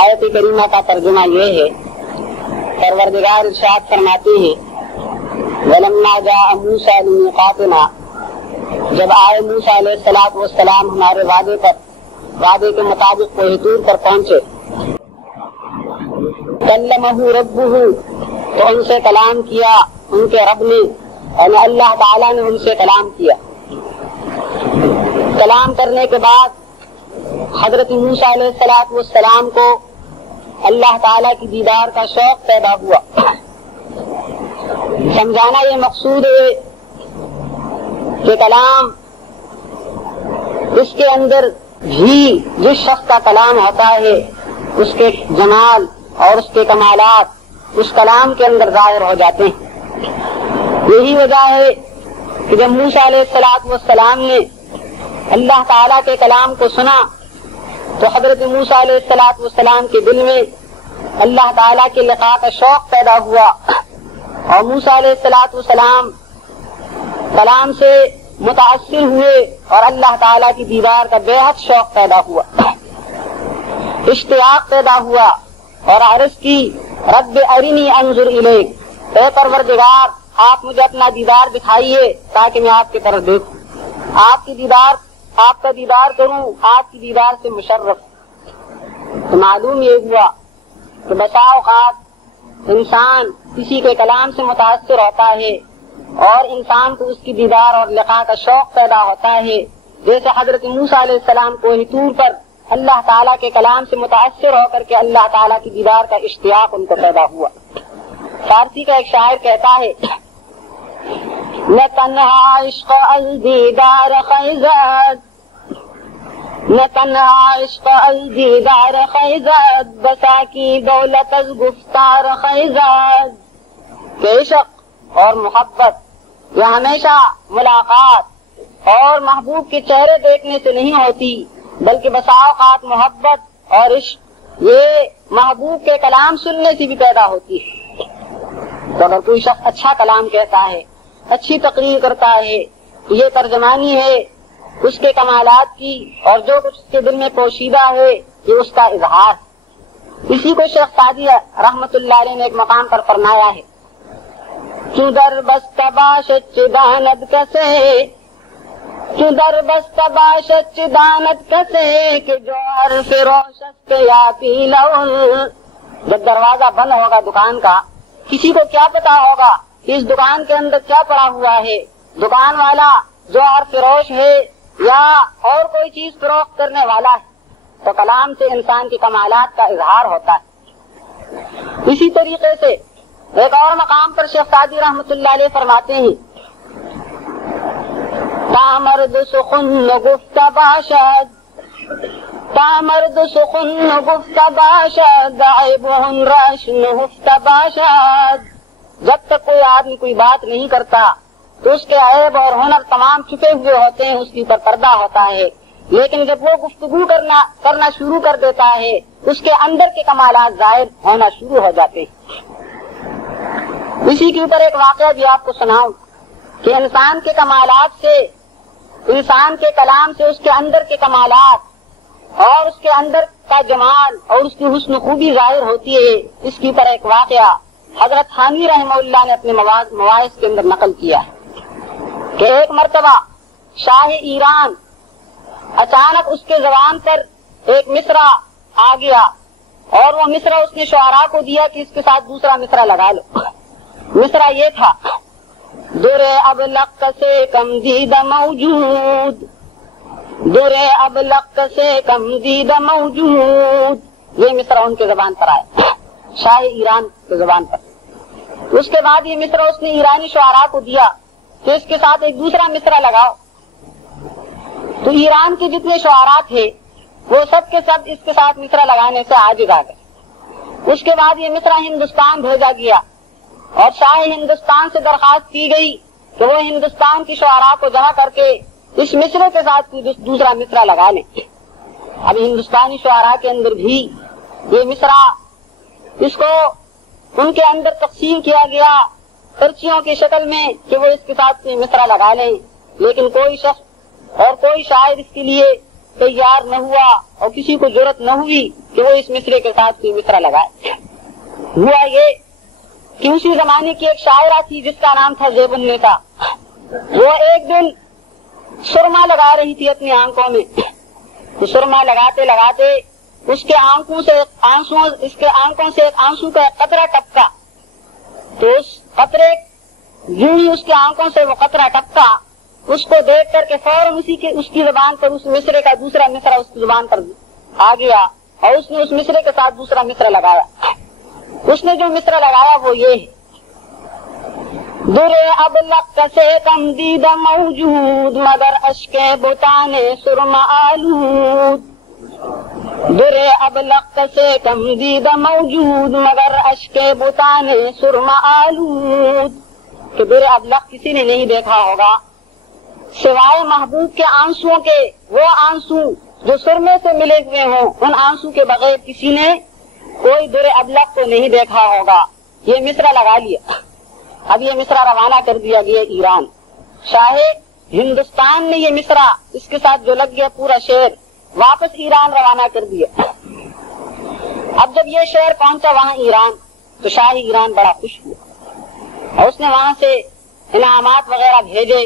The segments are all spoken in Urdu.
آیت کریمہ کا ترجمہ یہ ہے، پروردگار ارشاد فرماتے ہیں وَلَمَّا جَاءَ مُوسَىٰ لِمِيقَاتِنَا، جب آئے موسیٰ علیہ الصلوۃ والسلام ہمارے وعدے کے مطابق کوہ طور پر پہنچے، کلمہ ربہ، تو ان سے کلام کیا ان کے رب نے، یعنی اللہ تعالیٰ نے ان سے کلام کیا۔ کلام کرنے کے بعد حضرت موسیٰ علیہ الصلوۃ والسلام کو اللہ تعالیٰ کی دیدار کا شوق پیدا ہوا۔ سمجھانا یہ مقصود ہے کہ کلام اس کے اندر بھی جس شخص کا کلام ہوتا ہے اس کے جمال اور اس کے کمالات اس کلام کے اندر ظاہر ہو جاتے ہیں۔ یہی وجہ ہے کہ جب موسیٰ علیہ الصلوۃ والسلام نے اللہ تعالیٰ کے کلام کو سنا تو حضرت موسیٰ علیہ الصلوۃ والسلام کے دل میں اللہ تعالیٰ کے لقاء کا شوق پیدا ہوا، اور موسیٰ علیہ الصلوۃ والسلام کلام سے متاثر ہوئے اور اللہ تعالیٰ کی دیدار کا بے حد شوق پیدا ہوا، اشتیاق پیدا ہوا، اور عرض کی رب ارنی انظر الیک، اے پروردگار آپ مجھے اپنا دیدار دکھائیے تاکہ میں آپ کی طرف دیکھوں، آپ کا دیدار کروں، آپ کی دیدار سے مشرف۔ تو معلوم یہ ہوا کہ بسا اوقات انسان کسی کے کلام سے متاثر ہوتا ہے اور انسان کو اس کی دیدار اور لقاء کا شوق پیدا ہوتا ہے، جیسے حضرت موسیٰ علیہ السلام کو طور پر اللہ تعالیٰ کے کلام سے متاثر ہو کر کے اللہ تعالیٰ کی دیدار کا اشتیاق ان کو پیدا ہوا۔ فارسی کا ایک شاعر کہتا ہے نہ تنہا عشق از دیدار خیزد، نہ تنہا عشق از دیدار خیزد، بسا کی دولت از گفتار خیزد، کہ عشق اور محبت یہ ہمیشہ ملاقات اور محبوب کے چہرے دیکھنے سے نہیں ہوتی، بلکہ بسا اوقات محبت اور عشق یہ محبوب کے کلام سننے سے بھی پیدا ہوتی ہے۔ تو اگر کوئی شخص اچھا کلام کہتا ہے، اچھی تقریر کرتا ہے، یہ ترجمانی ہے اس کے کمالات کی، اور جو کچھ اس کے دل میں پوشیدہ ہے یہ اس کا اظہار۔ اسی کو شیخ سعدی رحمت اللہ علیہ نے ایک مقام پر فرمایا ہے چودر بست باشد داند کسے، چودر بست باشد داند کسے، کہ جو ہر فروشت یا پیلو، جب دروازہ بند ہوگا دکان کا کسی کو کیا پتا ہوگا کہ اس دکان کے اندر کیا پڑا ہوا ہے، دکان والا جو ہر فروش ہے یا اور کوئی چیز فروخت کرنے والا ہے، تو کلام سے انسان کے کمالات کا اظہار ہوتا ہے۔ اسی طریقے سے ایک اور مقام پر شیخ سعدی رحمت اللہ علیہ فرماتے ہیں تامرد سخن گفت باشد، تامرد سخن گفت باشد، عیبہن رشن ہفت باشد، جب تک کوئی آدمی کوئی بات نہیں کرتا تو اس کے عیب اور ہنر تمام چھپے ہوئے ہوتے ہیں، اس کے اوپر پردہ ہوتا ہے، لیکن جب وہ گفتگو کرنا شروع کر دیتا ہے اس کے اندر کے کمالات ظاہر ہونا شروع ہو جاتے ہیں۔ اسی کے اوپر ایک واقعہ بھی آپ کو سناؤں کہ انسان کے کمالات سے، انسان کے کلام سے اس کے اندر کے کمالات اور اس کے اندر کا جمال اور اس کی حسن خوبی ظاہر ہوتی ہے۔ اس کے اوپر ایک واقعہ حضرت حامی رحمہ اللہ نے اپنے مواعظ کے اندر نقل کیا کہ ایک مرتبہ شاہ ایران اچانک اس کے زبان پر ایک مصرع آ گیا، اور وہ مصرع اس نے شعراء کو دیا کہ اس کے ساتھ دوسرا مصرع لگا لو۔ مصرع یہ تھا در ابلق سے کم دیدہ موجود، در ابلق سے کم دیدہ موجود، یہ مصرع ان کے زبان پر آیا، شاہ ایران کے زبان پر۔ اس کے بعد یہ مصرع اس نے ایرانی شعراء کو دیا کہ اس کے ساتھ ایک دوسرا مصرع لگاؤ، تو ایران کے جتنے شعراء تھے وہ سب کے سب اس کے ساتھ مصرع لگانے سے عاجز آ گئے۔ اس کے بعد یہ مصرع ہندوستان بھیجا گیا اور شاہ ہندوستان سے درخواست کی گئی کہ وہ ہندوستان کی شعراء کو جمع کر کے اس مصرع کے ساتھ دوسرا مصرع لگا لیں۔ اب ہندوستانی شعراء کے اندر بھی یہ مصرع اس کو ان کے اندر تقسیم کیا گیا پرچیوں کی شکل میں کہ وہ اس کے ساتھ مصرع لگا لیں، لیکن کوئی شخص اور کوئی شاعر اس کے لیے تیار نہ ہوا اور کسی کو ضرورت نہ ہوئی کہ وہ اس مصرے کے ساتھ کوئی مصرع لگائے۔ ہوا یہ کہ اسی زمانے کی ایک شاعرہ تھی جس کا نام تھا زیب النساء، وہ ایک دن سرما لگا رہی تھی اپنی آنکھوں میں، تو سرما لگاتے لگاتے اس کے آنکھوں سے ایک آنسو کا ایک قطرہ ٹپکا، تو اس قطرے یوں ہی اس کی آنکھوں سے وہ قطرہ ٹپکا، اس کو دیکھ کر کے فوراً اس کی زبان پر اس مصرے کا دوسرا مصرع اس کی زبان پر آ گیا اور اس نے اس مصرے کے ساتھ دوسرا مصرع لگایا۔ اس نے جو مصرع لگایا وہ یہ ہے، درے ابلق سے کم دیدہ موجود مگر اشک بتانے سرما آلود، درے ابلق سے کم دیدہ موجود مگر اشک بتانے سرما آلود، کہ درے ابلق کسی نے نہیں دیکھا ہوگا سوائے محبوب کے آنسوؤں کے، وہ آنسو جو سرمے سے ملے ہوئے ہوں، ان آنسو کے بغیر کسی نے کوئی در ابلق کو نہیں دیکھا ہوگا۔ یہ مصرع لگا لیا، اب یہ مصرع روانہ کر دیا گیا ایران، شاہ ہندوستان نے یہ مصرع اس کے ساتھ جو لگ گیا پورا شعر واپس ایران روانہ کر دیا۔ اب جب یہ شعر پہنچا وہاں ایران تو شاہ ایران بڑا خوش ہوا اور اس نے وہاں سے انعامات وغیرہ بھیجے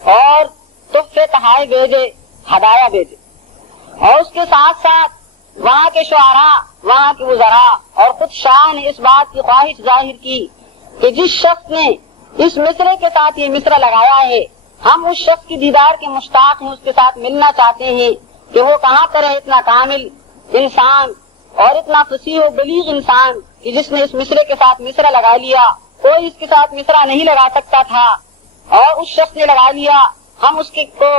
اور تحفے تحائف بھیجے، ہدایہ بھیجے، اور اس کے ساتھ ساتھ وہاں کے شعراء، وہاں کے وزراء اور خود شاہ نے اس بات کی خواہش ظاہر کی کہ جس شخص نے اس مصرے کے ساتھ یہ مصرع لگایا ہے ہم اس شخص کی دیدار کے مشتاق ہیں، اس کے ساتھ ملنا چاہتے ہیں کہ وہ کہاں پر ہے اتنا کامل انسان اور اتنا فصیح و بلیغ انسان کہ جس نے اس مصرے کے ساتھ مصرع لگا لیا، کوئی اس کے ساتھ مصرع نہیں لگا سکتا تھا اور اس شخص نے لگا لیا، ہم اس کو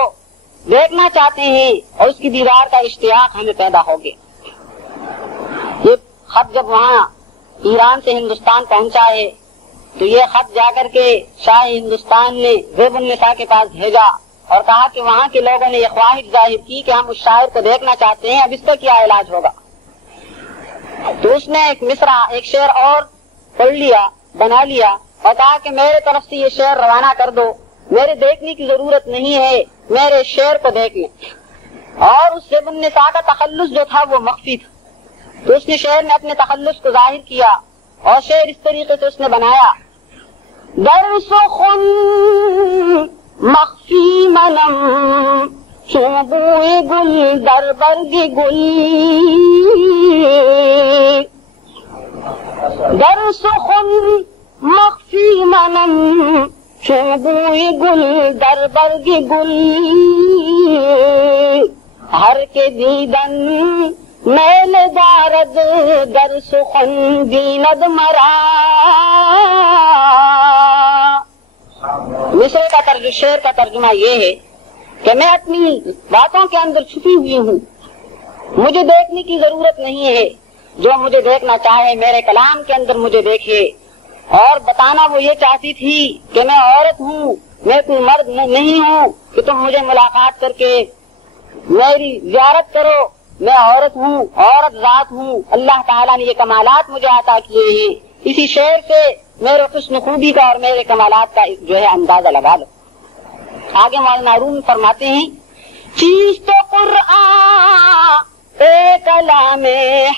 دیکھنا چاہتے ہیں اور اس کی دیدار کا اشتیاق ہمیں پیدا ہو گیا۔ یہ خط جب وہاں ایران سے ہندوستان پہنچا ہے تو یہ خط جا کر کے شاہ ہندوستان نے زیب النساء کے پاس بھیجا اور کہا کہ وہاں کے لوگوں نے یہ خواہش ظاہر کی کہ ہم اس شاعر کو دیکھنا چاہتے ہیں، اب اس کا کیا علاج ہوگا؟ تو اس نے ایک مصرع، ایک شعر اور پڑھ لیا، بنا لیا اور کہا کہ میرے طرف سے یہ شعر روانہ کر دو، میرے دیکھنے کی ضرورت نہیں ہے، میرے شعر کو دیکھ لیں۔ اور اس زیب النساء کا تخلص جو تھا وہ مخفی تھا، تو اس نے شعر میں اپنے تخلص کو ظاہر کیا اور شعر اس طریقے سے اس نے بنایا، در سخن مخفی منم چوبوئے گل در برگ گل، در سخن مخفی منم چوبوئے گل در برگ گل، ہر کے دیدن میل دارد در سخن بیند مرا۔ مصرے کا شعر کا ترجمہ یہ ہے کہ میں اپنی باتوں کے اندر چھپی ہوئی ہوں، مجھے دیکھنے کی ضرورت نہیں ہے، جو مجھے دیکھنا چاہے میرے کلام کے اندر مجھے دیکھے۔ اور بتانا وہ یہ چاہتی تھی کہ میں عورت ہوں، میں کوئی مرد نہیں ہوں کہ تم مجھے ملاقات کر کے میری زیارت کرو، میں عورت ہوں، عورت ذات ہوں، اللہ تعالیٰ نے یہ کمالات مجھے عطا کیے ہیں، اسی شعر سے میرے حسن خوبی کا اور میرے کمالات کا جو ہے اندازہ لگا لو۔ آگے مولانا روم فرماتے ہیں، چیز تو قرآن اے کلام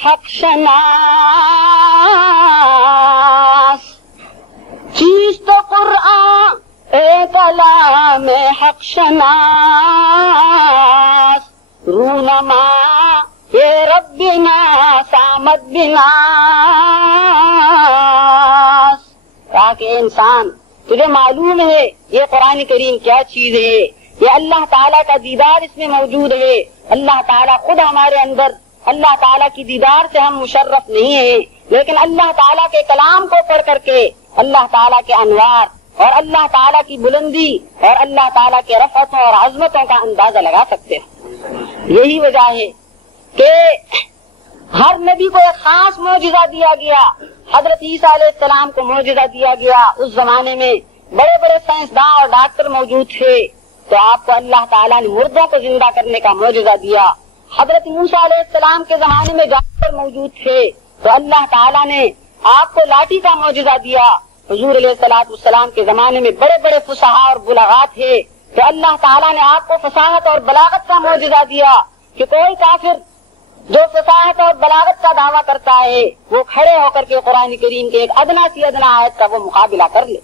حق شناس، چیز تو قرآن اے کلام حق شناس، رونما یہ ربنا سامد بنا، کہا کہ انسان تجھے معلوم ہے یہ قرآن کریم کیا چیز ہے، یہ اللہ تعالیٰ کا دیدار اس میں موجود ہے، اللہ تعالیٰ خود ہمارے اندر، اللہ تعالیٰ کی دیدار سے ہم مشرف نہیں ہیں، لیکن اللہ تعالیٰ کے کلام کو پڑھ کر کے اللہ تعالیٰ کے انوار اور اللہ تعالیٰ کی بلندی اور اللہ تعالیٰ کے رفعتوں اور عظمتوں کا اندازہ لگا سکتے ہیں۔ یہی وجہ ہے کہ ہر نبی کو ایک خاص معجزہ دیا گیا، حضرت عیسیٰ علیہ السلام کو معجزہ دیا گیا، اس زمانے میں بڑے بڑے سائنسداں اور ڈاکٹر موجود تھے تو آپ کو اللہ تعالیٰ نے مردوں کو زندہ کرنے کا معجزہ دیا، حضرت موسیٰ علیہ السلام کے زمانے میں جانور موجود تھے تو اللہ تعالیٰ نے آپ کو لاٹھی کا معجزہ دیا، حضور علیہ السلام کے زمانے میں بڑے بڑے فصحاء اور بلغاء تھے تو اللہ تعالیٰ نے آپ کو فصاحت اور بلاغت کا معجزہ دیا، کہ کوئی کافر جو فصاحت اور بلاغت کا دعویٰ کرتا ہے وہ کھڑے ہو کر کے قرآن کریم کے ایک ادنا سی ادنا آیت کا وہ مقابلہ کر لے.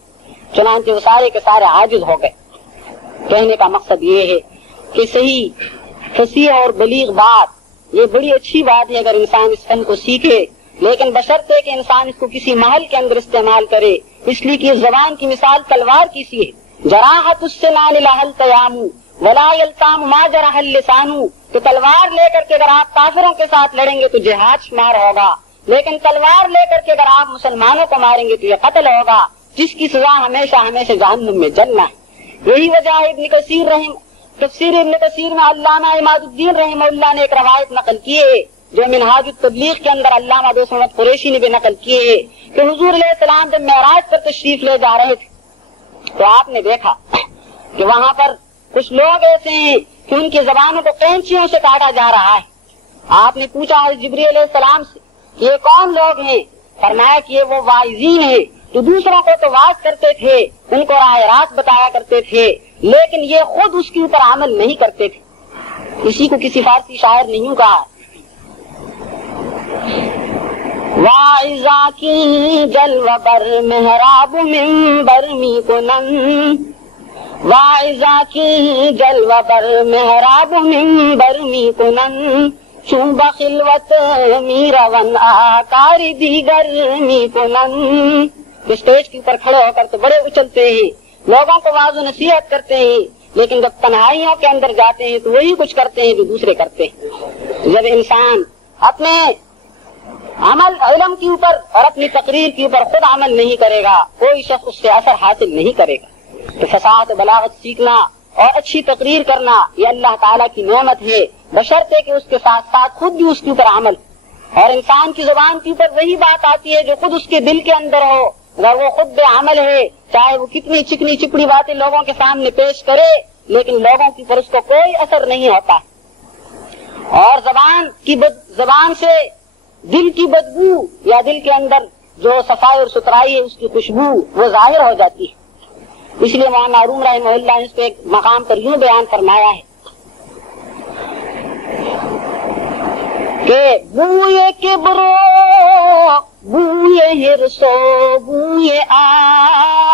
چنانچہ وہ سارے کے سارے عاجز ہو گئے. کہنے کا مقصد یہ ہے کہ صحیح فصیح اور بلیغ بات یہ بڑی اچھی بات ہے اگر انسان اس فن کو سیکھے، لیکن بشرطے کہ انسان اس کو کسی محل کے اندر استعمال کرے. اس لیے کہ زبان کی مثال تلوار کی سی ہے. جراحت السنان لہل تیام ولا یلتام ما جرح اللسان، کہ تلوار لے کر کے اگر آپ کافروں کے ساتھ لڑیں گے تو جہاد شمار ہوگا، لیکن تلوار لے کر کے اگر آپ مسلمانوں کو ماریں گے تو یہ قتل ہوگا، جس کی سزا ہمیشہ ہمیشہ جہنم میں جلنا ہے. یہی وجہ ہے ابن کثیر تفسیر ابن کثیر میں علامہ عماد الدین رحمہ اللہ نے ایک روایت نقل کی ہے جو منہاج التبلیغ کے اندر علامہ دوست محمد قریشی نے بھی نقل کی ہے کہ حضور علیہ السلام جب معراج پر تشریف لے جا رہے تھے تو آپ نے دیکھا کہ وہاں پر کچھ لوگ ایسے ہیں کہ ان کی زبانوں کو قینچیوں سے کاٹا جا رہا ہے. آپ نے پوچھا حضرت جبریل علیہ السلام سے یہ کون لوگ ہیں؟ فرمایا کہ یہ وہ واعظین ہیں جو دوسروں کو تو واعظ کرتے تھے، ان کو راہ راست بتایا کرتے تھے، لیکن یہ خود اس کے اوپر عمل نہیں کرتے تھے. اسی کو کسی فارسی شاعر نے یوں کہا، واعظا کی جلوہ بر محراب منبر می کنن، واعظا کی جلوہ بر محراب منبر می کنن، چون بخلوت می رون آکار دیگر می کنن. اسٹیج کے اوپر کھڑے ہو کر تو بڑے اچھلتے ہیں، لوگوں کو واعظ و نصیحت کرتے ہیں، لیکن جب تنہائیوں کے اندر جاتے ہیں تو وہی کچھ کرتے ہیں جو دوسرے کرتے ہیں. جب انسان اپنے عمل علم کے اوپر اور اپنی تقریر کے اوپر خود عمل نہیں کرے گا، کوئی شخص اس سے اثر حاصل نہیں کرے گا. تو فصاحت و بلاغت سیکھنا اور اچھی تقریر کرنا یہ اللہ تعالیٰ کی نعمت ہے، بشرطے کہ اس کے ساتھ ساتھ خود بھی اس کے اوپر عمل. اور انسان کی زبان کے اوپر وہی بات آتی ہے جو خود اس کے دل کے اندر ہو. اگر وہ خود بے عمل ہے، چاہے وہ کتنی چکنی چپڑی باتیں لوگوں کے سامنے پیش کرے، لیکن لوگوں کے اوپر اس کو کوئی اثر نہیں ہوتا. اور زبان سے دل کی بدبو یا دل کے اندر جو صفائی اور ستھرائی ہے اس کی خوشبو وہ ظاہر ہو جاتی ہے. اس لیے مولانا معروم رحمہ اللہ نے اس کو ایک مقام پر یوں بیان فرمایا ہے کہ بوئے کبرو بوئے ہرسو بوئے آز،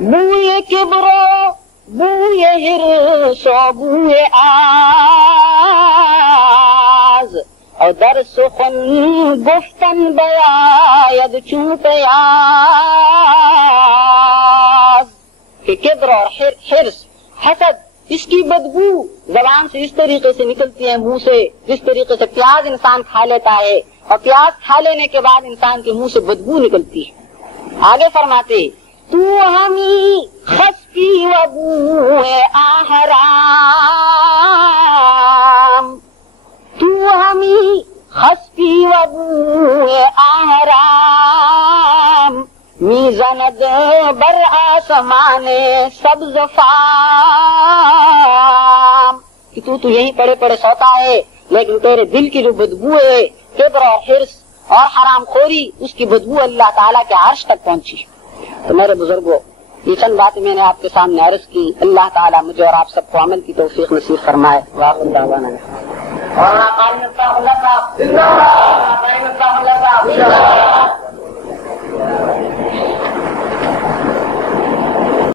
بوئے کبرو بوئے ہرسو بوئے آز، اور در سخن گفتن بیاید چون پیاز. کہ کبر اور حرص حسد اس کی بدبو زبان سے اس طریقے سے نکلتی ہے، منہ سے جس طریقے سے پیاز انسان کھا لیتا ہے اور پیاز کھا لینے کے بعد انسان کے منہ سے بدبو نکلتی ہے. آگے فرماتے تو ہمیں خسکی و بوئے آحرام، تو ہمیں خسکی و بوئے آحرام، میزند بر آسمان سبز فام. کہ تو یہیں پڑے پڑے سوتا ہے، لیکن تیرے دل کی جو بدبو ہے کبر اور حرص اور حرام خوری اس کی بدبو اللہ تعالیٰ کے عرش تک پہنچی. تو میرے بزرگوں یہ چند باتیں میں نے آپ کے سامنے عرض کی. اللہ تعالیٰ مجھے اور آپ سب کو عمل کی توفیق نصیب فرمائے. واخر دعوانا اور